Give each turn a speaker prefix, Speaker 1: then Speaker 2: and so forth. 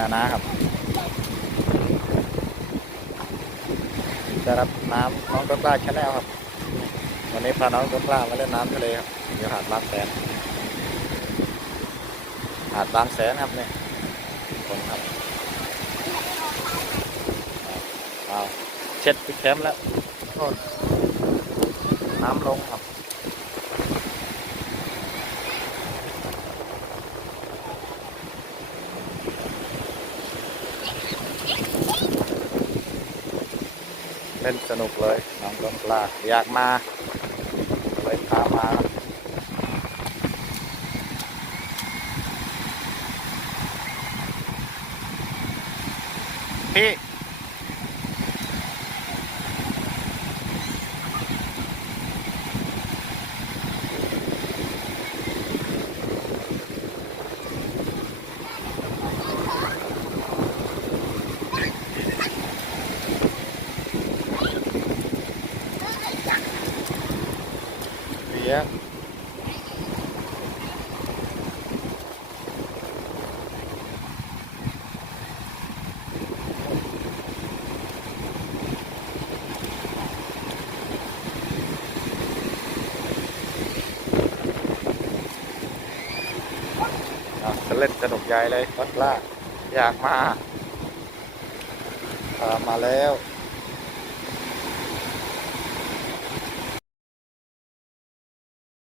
Speaker 1: นานะครับจะรับน้ำน้องต้นกล้าชาแนลครับ วันนี้พาน้องต้นกล้ามาเล่นน้ำทะเลครับอยู่หาดบางแสนหาดบางแสนครับเนี่ยคนครับเอาเช็ดปิแคมป์แล้วน้ำลงครับ เล่นสนุกเลยน้องต้นปลาอยากมาเลยพามาพี่ เบียร์อะจะเล่นสนุกใหญ่เลยวัดล่าอยากมาพามาแล้ว